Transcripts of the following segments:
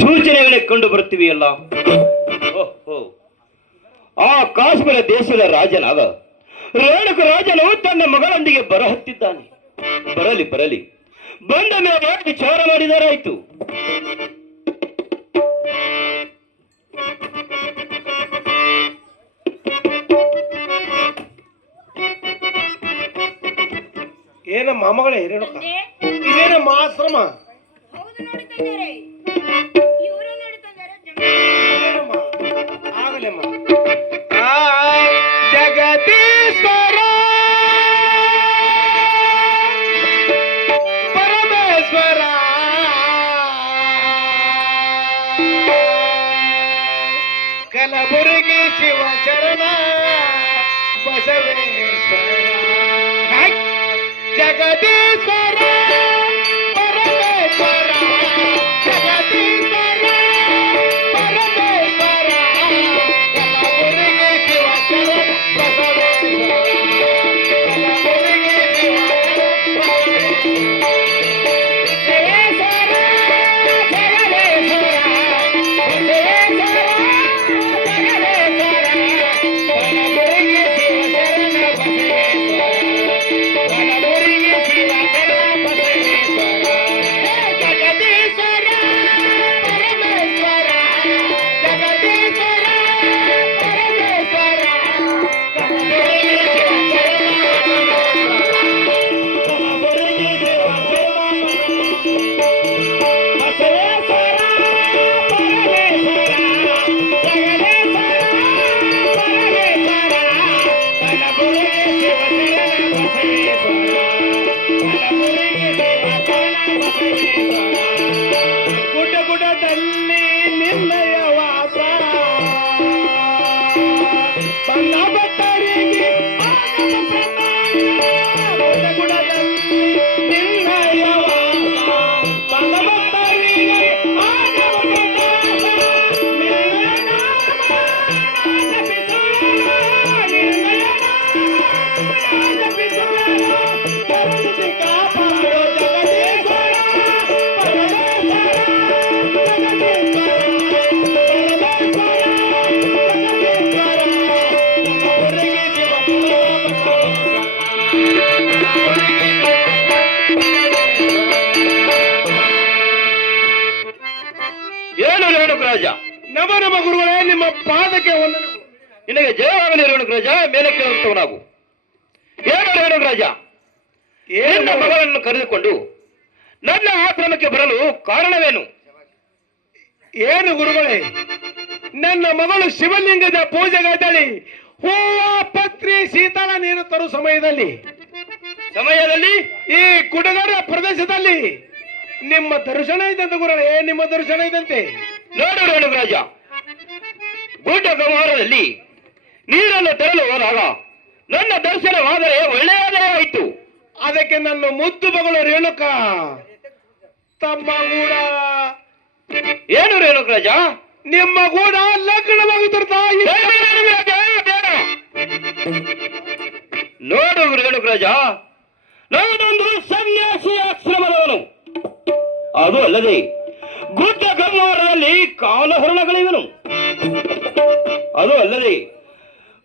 ಸೂಚನೆಗಳೇ ಕಂಡು ಬರುತ್ತಿವೆಯಲ್ಲ? ಓಹೋ ಆ ಕಾಶ್ಮೀರ ದೇಶದ ರಾಜನಾದ ರೇಣುಕ ರಾಜನು ತನ್ನ ಮಗಳೊಂದಿಗೆ ಬರಹತ್ತಿದ್ದಾನೆ. ಬರಲಿ ಬರಲಿ. ಬಂದ ಮೇಲೆ ವಿಚಾರ ಮಾಡಿದರಾಯ್ತು. ಏನ ಮಾಮಗಳೇ ರೇಣುಕ? ಇದೇನ ಆಶ್ರಮ? ಕಲಬುರಗಿ ಶಿವಚರಣ ಬಸವೇಶ್ವರ. ಜಗದೀಶ್ವರ. ಗುಡ್ಡ ರಾಜ. ನಮ ನಮ ಗುರುಗಳೇ ನಿಮ್ಮ ಪಾದಕ್ಕೆ ಒಂದು ನಿನಗೆ ಜಯವಾಗಲಿ ರೇಣುಕ ರಾಜ ಮೇಲೆ ಕೇಳುತ್ತವನಾಗು ಏನು ರೇಣುಕ ರಾಜ ನಿನ್ನ ಏನು ಮಗಳನ್ನು ಕರೆದುಕೊಂಡು ನನ್ನ ಆಶ್ರಮಕ್ಕೆ ಬರಲು ಕಾರಣವೇನು? ಏನು ಗುರುಗಳೇ ನನ್ನ ಮಗಳು ಶಿವಲಿಂಗದ ಪೂಜೆಗಾದಳಿ ಹೂವ ಪತ್ರಿ ಶೀತಳ ನೀರು ತರುವ ಸಮಯದಲ್ಲಿ ಸಮಯದಲ್ಲಿ? ಈ ಕುಡಗರ ಪ್ರದೇಶದಲ್ಲಿ ನಿಮ್ಮ ದರ್ಶನ ಇದ್ದಂತೆ ಗುರುಗಳೇ ನಿಮ್ಮ ದರ್ಶನ ಇದ್ದಂತೆ. ನೋಡು ರೇಣುರಾಜ ಗೂಟ ವ್ಯವಹಾರದಲ್ಲಿ ನೀರನ್ನು ತರಲು ಹೋದಾಗ ನನ್ನ ದರ್ಶನವಾದರೆ ಒಳ್ಳೆಯದೇ ಆಯಿತು. ಅದಕ್ಕೆ ನನ್ನ ಮುದ್ದು ಮಗಳು ರೇಣುಕ. ತಮ್ಮ ಗೂಡ. ಏನು ರೇಣುಕ ರಾಜ? ನಿಮ್ಮ ಕೂಡ ರಾಜ, ಬೇಡ. ನೋಡು ರೇಣುಕ ರಾಜ. ನಾನೊಂದು ಸನ್ಯಾಸಿ ಆಶ್ರಮದವನು. ಅದು ಅಲ್ಲದೆ ಗುಡ್ಡ ಗಂಗಾರದಲ್ಲಿ ಕಾಲಹರಣಗಳಿವನು. ಅದು ಅಲ್ಲದೆ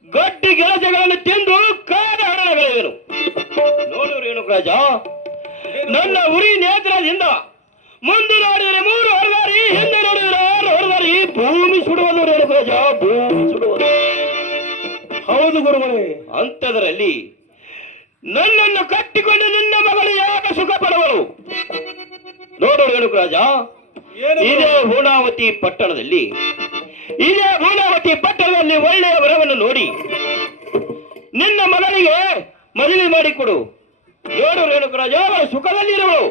ಗಡ್ಡಿ ಗೆಳಜಗಳನ್ನು ತಿಂದು ಕಾಲಹರಣಗಳಿವನು ನೋಡು ರೇಣುಕರಾಜ ನನ್ನ ಉರಿ ನೇತ್ರದಿಂದ ಮುಂದೆ ನೋಡಿದರೆ ಮೂರು ಹೊರದಾರಿ ಹಿಂದೆ ನೋಡಿದರೆ ಆರು ಹೊರದಾರಿ ಭೂಮಿ ಸುಡುವನು ರೇಣುಕರಾಜ ಭೂಮಿ ಸುಡುವುದು ಹೌದು ಗುರುಗಳೇ ಅಂತದರಲ್ಲಿ ನನ್ನನ್ನು ಕಟ್ಟಿಕೊಂಡು ನಿನ್ನ ಮಗಳು ಯಾಕೆ ಸುಖ ಪಡುವಳು ನೋಡು ರೇಣುಕರಾಜ ಇದೇ ಹೂಣಾವತಿ ಪಟ್ಟಣದಲ್ಲಿ ಇದೇ ಹೂಣಾವತಿ ಪಟ್ಟಣದಲ್ಲಿ ಒಳ್ಳೆಯ ವರವನ್ನು ನೋಡಿ ನಿನ್ನ ಮಗನಿಗೆ ಮದುವೆ ಮಾಡಿಕೊಡು. ನೋಡು ರೇಣುಕರಾಜ ಅವಳು ಸುಖದಲ್ಲಿರುವಳು.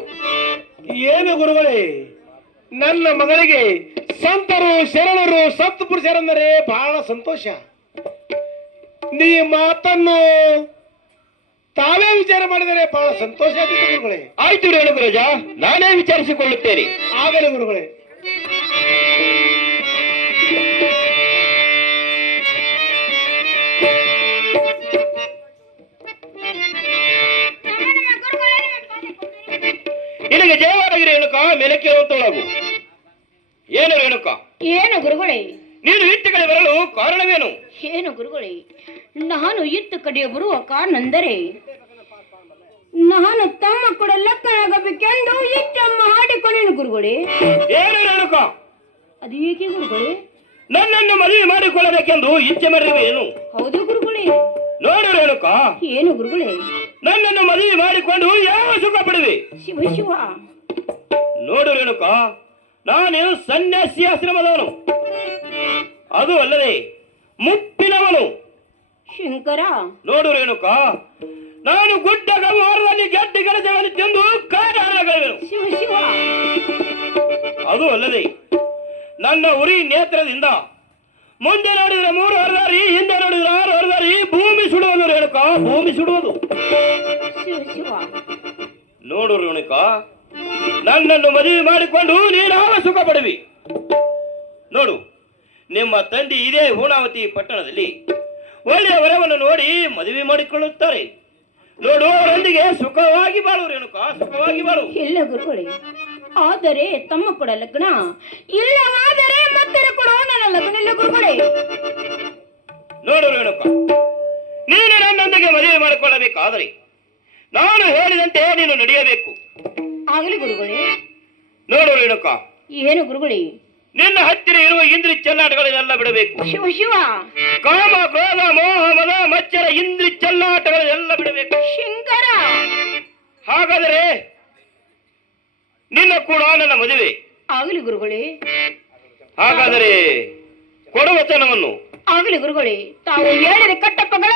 ಏನು ಗುರುಗಳೇ ನನ್ನ ಮಗಳಿಗೆ ಸಂತರು ಶರಣರು ಸತ್ಪುರುಷರೆಂದರೆ ಬಹಳ ಸಂತೋಷ. ನೀ ಮಾತನ್ನು ತಾವೇ ವಿಚಾರ ಮಾಡಿದರೆ ಬಹಳ ಸಂತೋಷ ಆಗುತ್ತೆ ಗುರುಗಳೇ. ಆಯ್ತು ರೇಣುಕರಾಜ ನಾನೇ ವಿಚಾರಿಸಿಕೊಳ್ಳುತ್ತೇನೆ. ಆಗಲಿ ಗುರುಗಳೇ. ನಿನಗೆ ಜಯವಾದಗಿ ರೇಣುಕ ಮೇಲೆ ಕೇಳುವಂತೊಳಗು ಏನು ರೇಣುಕ? ಏನು ಗುರುಗಳೇ? ನೀನು ಇತ್ತು ಕಡೆ ಬರಲು ಕಾರಣವೇನು? ಏನು ಗುರುಗಳೇ? ನಾನು ಇತ್ತು ಕಡೆಯ ಬರುವ ಕಾರಣಂದರೆ ನಾನು ತಮ್ಮ ಕೂಡ ಲಕ್ಕನಾಗಬೇಕೆಂದು ಇಚ್ಚಮ್ಮ ಹಾಡಿಕೊಂಡೇನು ಗುರುಗಳೇ. ಏನು ರೇಣುಕ ಅದು ಏಕೆ ಗುರುಗಳೇ? ನನ್ನನ್ನು ಮದುವೆ ಮಾಡಿಕೊಳ್ಳಬೇಕೆಂದು ಇಚ್ಛೆ ಮಾಡಿರುವೇನು ಹೌದು ಗುರುಗಳೇ. ನೋಡು ರೇಣುಕ ಏನು ಗುರುಗಳೇ? ನನ್ನನ್ನು ಮದುವೆ ಮಾಡಿಕೊಂಡು ಯಾವ ಸುಖ ಪಡುವೆ? ಶಿವ ಶಿವ. ನೋಡು ರೇಣುಕ ನಾನು ಸನ್ಯಾಸಿ ಆಶ್ರಮದವನು. ಅದು ಅಲ್ಲದೆ ಮುಪ್ಪಿನವನು. ಶಂಕರ. ನೋಡು ರೇಣುಕ ನಾನು ಗುಡ್ಡ ಗವಾರದಲ್ಲಿ ಗಡ್ಡಿ ಗೆಳಸಗಳನ್ನು ತಿಂದು ಅದು ಅಲ್ಲದೆ ನನ್ನ ಉರಿ ನೇತ್ರದಿಂದ ಮುಂದೆ ನೋಡಿದ್ರೆ ಮೂರು ಹೊರದಾರಿ ಹಿಂದೆ ನೋಡಿದ್ರೆ ಆರು ಹೊರದಾರಿ ಭೂಮಿ ಸುಡುವುದು ಹೇಳಕ? ಭೂಮಿ ಸುಡುವುದು. ನೋಡು ರೇಣುಕ ನನ್ನನ್ನು ಮದುವೆ ಮಾಡಿಕೊಂಡು ನೀನಾವ ಸುಖ ಪಡುವಿ ನೋಡು ನಿಮ್ಮ ತಂದೆ ಇದೇ ಹೂಣಾವತಿ ಪಟ್ಟಣದಲ್ಲಿ ಒಳ್ಳೆಯ ವರವನ್ನು ನೋಡಿ ಮದುವೆ ಮಾಡಿಕೊಳ್ಳುತ್ತಾರೆ. ನೋಡು ಅವರೊಂದಿಗೆ ಸುಖವಾಗಿ ಬಾಳು ರೇಣುಕ ಸುಖವಾಗಿ ಬಾಳು. ಇಲ್ಲ ಗುರುಗಳೇ ಆದರೆ ತಮ್ಮ ಕೂಡ ಲಗ್ನ. ಇಲ್ಲವಾದರೆ ಮತ್ತೆ ಕೊಡೋ ನನ್ನ ಲಗ್ನ ಇಲ್ಲ ಗುರುಗಳೇ. ನೋಡು ರೇಣುಕ ನೀನು ನನ್ನೊಂದಿಗೆ ಮದುವೆ ಮಾಡಿಕೊಳ್ಳಬೇಕಾದರೆ ನಾನು ಹೇಳಿದಂತೆ ನೀನು ನಡೆಯಬೇಕು. ಆಗಲಿ ಗುರುಗಳೇ. ನೋಡು ರೇಣುಕ ಏನು ಗುರುಗಳೇ ನಿನ್ನ ಹತ್ತಿರ ಇರುವ ಇಂದ್ರಿ ಚೆಲ್ಲಾಟಗಳನ್ನೆಲ್ಲ ಬಿಡಬೇಕು. ಶಿವ ಶಿವ. ಕಾಮ ಕ್ರೋಧ ಮೋಹ ಮದ ಮಚ್ಚರ ಇಂದ್ರಿ ಚೆಲ್ಲಾಟಗಳನ್ನೆಲ್ಲ ಬಿಡಬೇಕು. ಶಂಕರ. ಹಾಗಾದರೆ ನಿನ್ನ ಕೂಡ ನನ್ನ ಮದುವೆ. ಆಗಲಿ ಗುರುಗಳೇ. ಹಾಗಾದರೆ ಕೊಡುವಚನವನ್ನು ಆಗಲಿ ಗುರುಗಳೇ ತಾವು ಹೇಳಿದ ಕಟ್ಟಪ್ಪಗಳ